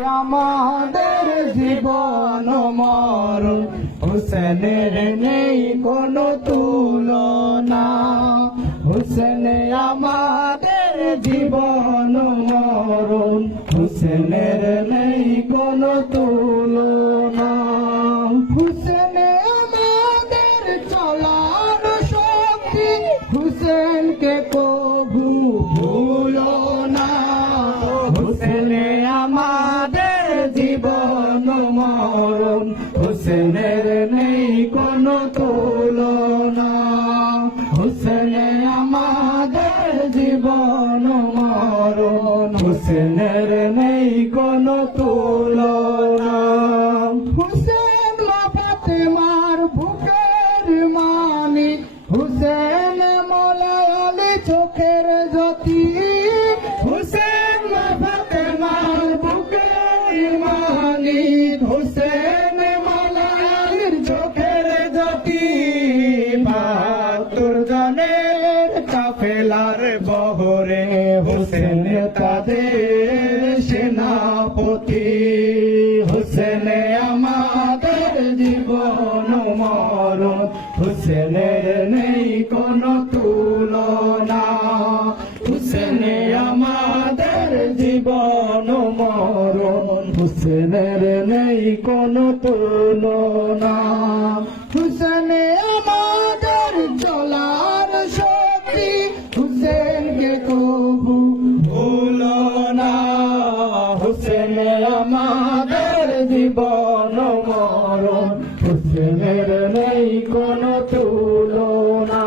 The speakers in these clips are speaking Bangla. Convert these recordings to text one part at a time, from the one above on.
আমাদের জীবন মরণ হোসেনের নেই কোনো তুলনা। হোসেন আমাদের জীবন মরণ হোসেনের নেই কোনো তুলনা। হোসেন আমাদের চলার শক্তি, হোসেনকে কবু ভুলো না। হোসেন আমাদের জীবন মরণ হোসেনের নেই কোনো তুলনা। হোসেন আমাদের জীবন মরণ হোসেনের নেই কোনো তুলনা। হোসেন ফাতেমার বুকের মানি, হোসেন মলায়াল চোখের জ্যোতি। হোসেন ফাতেমার বুকের মানি, হোসেন মলায়ালের চোখের জ্যোতি। ৭২ জনের কাফেলার বহরে হোসেন তাদের সেনাপতি। হোসেন আমাদের জীবন মরণ হোসেনের নেই কোনো তুলনা। হোসেন আমাদের জীবন মরণ হোসেনের নেই কোনো তুলনা। হোসেন আমাদের চলার শক্তি, হোসেনকে কবু ভুলো না। হোসেন আমাদের জীবন মরণ হোসেনের নেই কোনো তুলনা।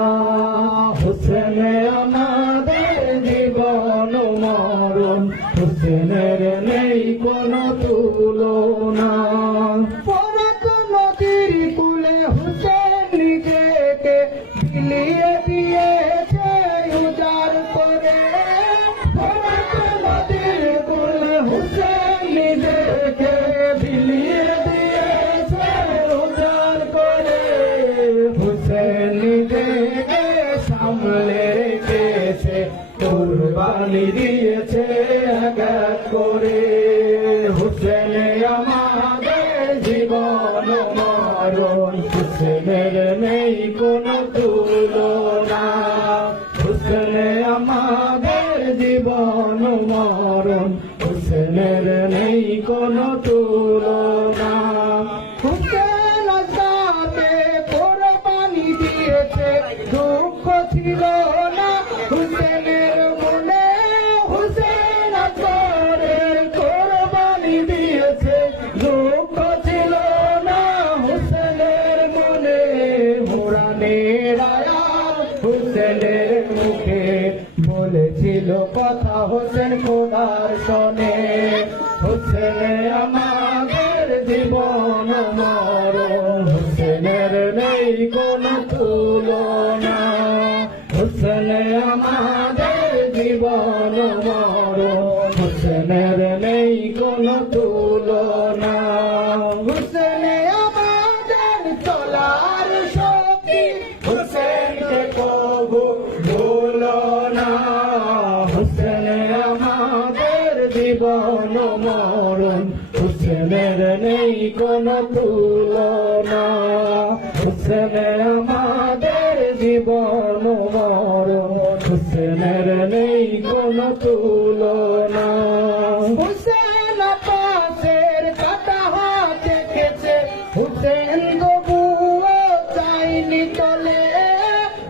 হোসেন আমাদের জীবন মরণ হোসেনের নেই কোনো তুলনা। ফরাত নদীর কূলে হোসেন নিজেকে বিলিয়ে দিয়েছে উজাড় করে। ফরাত নদীর কূলে হোসেন নিজেকে বিলিয়ে দিয়েছে উজাড় করে। হোসেন নিজেকে সামলে রেখেছে, কুরবানি দিয়েছে এক এক করে। হোসেন আমাদের জীবন মরণ হোসেনের নেই কোনো তুলনা। হোসেন আমাদের জীবন মরণ হোসেনের নেই কোনো তুলনা। হোসেন আজাদে কোরবানি দিয়েছে, দুঃখ ছিল না হোসেনের মনে। হোসেন আজাদের কোরবানি দিয়েছে, দুঃখ ছিল না হোসেনের মনে। কোরআনের আয়াত হোসেনের মুখে বলেছিল কথা হোসেন খোদার শোনে। হোসেন আমাদের জীবন মরণ হোসেনের নেই কোনো তুলনা। হোসেন আমাদের জীবন মরণ হোসেনের নেই কোনো তুলনা। হোসেন আমাদের চলার শক্তি, হোসেনকে কবু ভুলো না। হোসেন আমাদের জীবন মরণ হোসেনের নেই কোনো তুলনা। হোসেন আমাদের জীবন মরণ হোসেনের নেই কোনো তুলনা। হোসেন আব্বাসের কাটা হাত দেখেছে, হোসেন তবুও চাইনি তলে।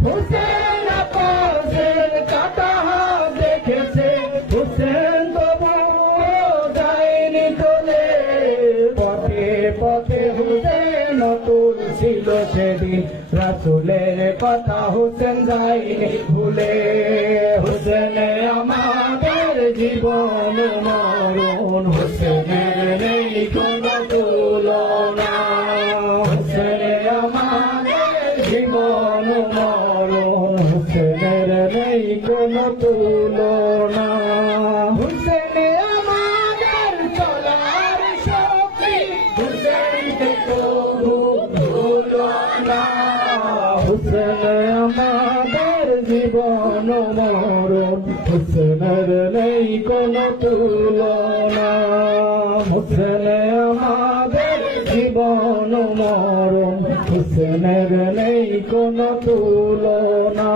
হোসেন আব্বাসের কাটা হাত দেখেছে, হোসেন তবুও যায়নি তলে। পথে পথে হোসেন তুলছিল সেদিন, রাসূলের কথা হোসেন যায়নি ভুলে। হোসেন আমাদের জীবন মরণ হোসেনের নেই কোনো তুলনা। হোসেন আমাদের জীবন মরণ হোসেনের নেই কোনো তুলনা। হোসেন আমাদের চলার শক্তি, হোসেনকে কবু ভুলো না। হোসেন আমাদের জীবন মরণ হোসেনের নেই কোনো তুলনা। হুসেনে আমাদের জীবন মরণ হুসেনের নেই কোনো তুলনা